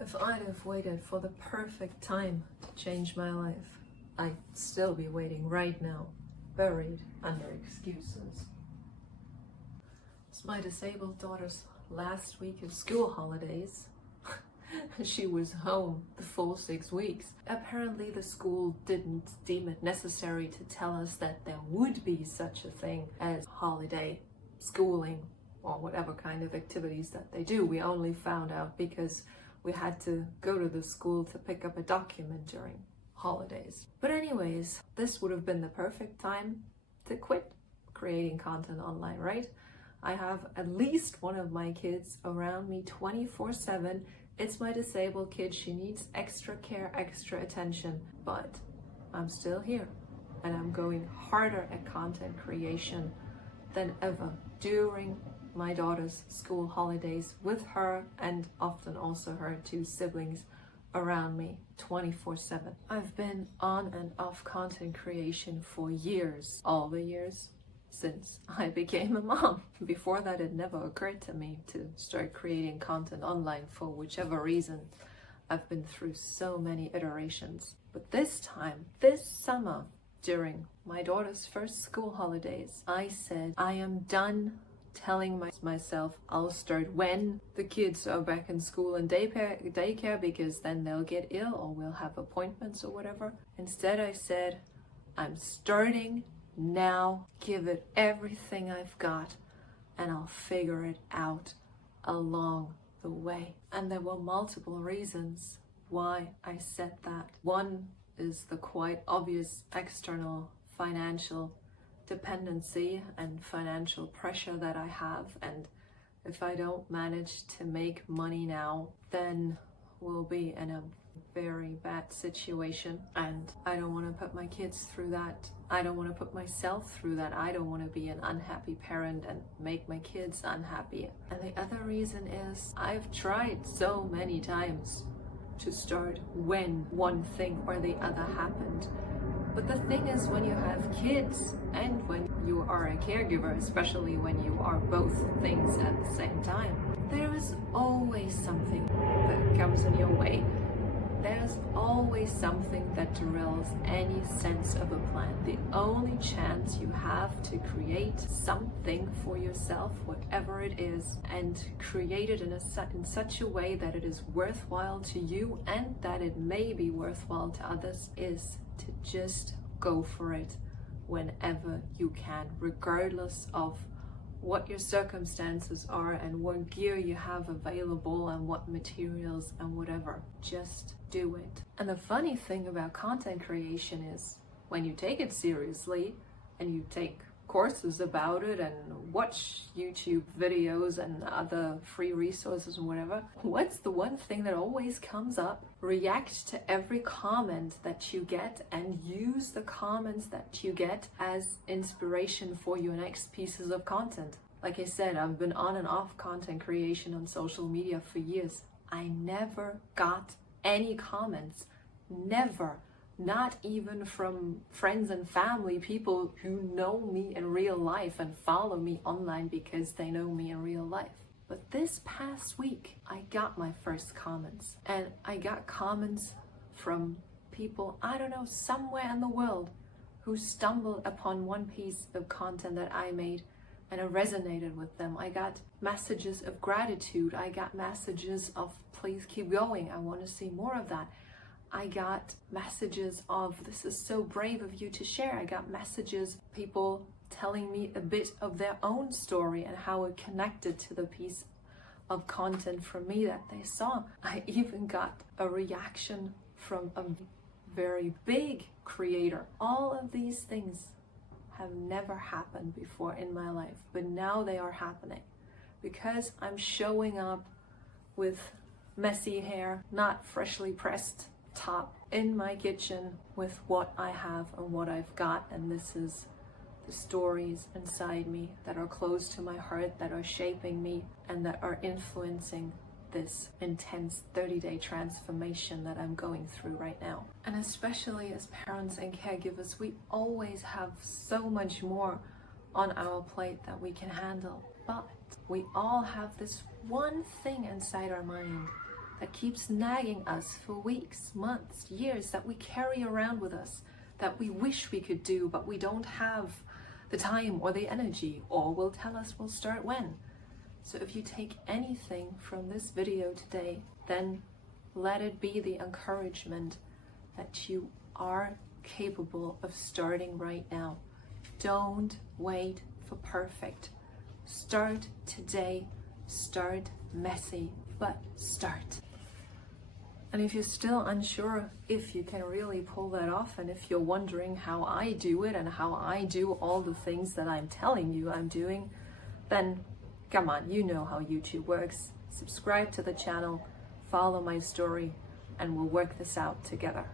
If I'd have waited for the perfect time to change my life, I'd still be waiting right now, buried under excuses. It's my disabled daughter's last week of school holidays. She was home the full 6 weeks. Apparently the school didn't deem it necessary to tell us that there would be such a thing as holiday schooling or whatever kind of activities that they do. We only found out because we had to go to the school to pick up a document during holidays. But anyways, this would have been the perfect time to quit creating content online, right? I have at least one of my kids around me 24/7. It's my disabled kid. She needs extra care, extra attention, but I'm still here and I'm going harder at content creation than ever during my daughter's school holidays with her and often also her 2 siblings around me 24/7. I've been on and off content creation for years, all the years since I became a mom. Before that, it never occurred to me to start creating content online for whichever reason. I've been through so many iterations. But this time, this summer, during my daughter's first school holidays, I said, I am done telling myself I'll start when the kids are back in school and daycare because then they'll get ill or we'll have appointments or whatever. Instead, I said, I'm starting now, give it everything I've got, and I'll figure it out along the way. And there were multiple reasons why I said that. One is the quite obvious external financial dependency and financial pressure that I have, and if I don't manage to make money now, then we'll be in a very bad situation, and I don't want to put my kids through that. I don't want to put myself through that. I don't want to be an unhappy parent and make my kids unhappy. And the other reason is I've tried so many times to start when one thing or the other happened. But the thing is, when you have kids and when you are a caregiver, especially when you are both things at the same time, there is always something that comes in your way. There's always something that derails any sense of a plan. The only chance you have to create something for yourself, whatever it is, and create it in such a way that it is worthwhile to you and that it may be worthwhile to others, is to just go for it whenever you can, regardless of what your circumstances are and what gear you have available and what materials and whatever. Just do it. And the funny thing about content creation is when you take it seriously and you take courses about it and watch YouTube videos and other free resources and whatever, what's the one thing that always comes up? React to every comment that you get and use the comments that you get as inspiration for your next pieces of content. Like I said, I've been on and off content creation on social media for years. I never got any comments, never. Not even from friends and family, people who know me in real life and follow me online because they know me in real life. But this past week, I got my first comments. And I got comments from people, I don't know, somewhere in the world who stumbled upon one piece of content that I made and it resonated with them. I got messages of gratitude. I got messages of, please keep going. I want to see more of that. I got messages of, this is so brave of you to share. I got messages, people telling me a bit of their own story and how it connected to the piece of content from me that they saw. I even got a reaction from a very big creator. All of these things have never happened before in my life, but now they are happening because I'm showing up with messy hair, not freshly pressed top, in my kitchen with what I have and what I've got. And this is the stories inside me that are close to my heart, that are shaping me and that are influencing this intense 30-day transformation that I'm going through right now. And especially as parents and caregivers, we always have so much more on our plate that we can handle. But we all have this one thing inside our mind that keeps nagging us for weeks, months, years, that we carry around with us, that we wish we could do, but we don't have the time or the energy, or will tell us we'll start when. So if you take anything from this video today, then let it be the encouragement that you are capable of starting right now. Don't wait for perfect. Start today. Start messy, but start. And if you're still unsure if you can really pull that off, and if you're wondering how I do it and how I do all the things that I'm telling you I'm doing, then come on, you know how YouTube works. Subscribe to the channel, follow my story, and we'll work this out together.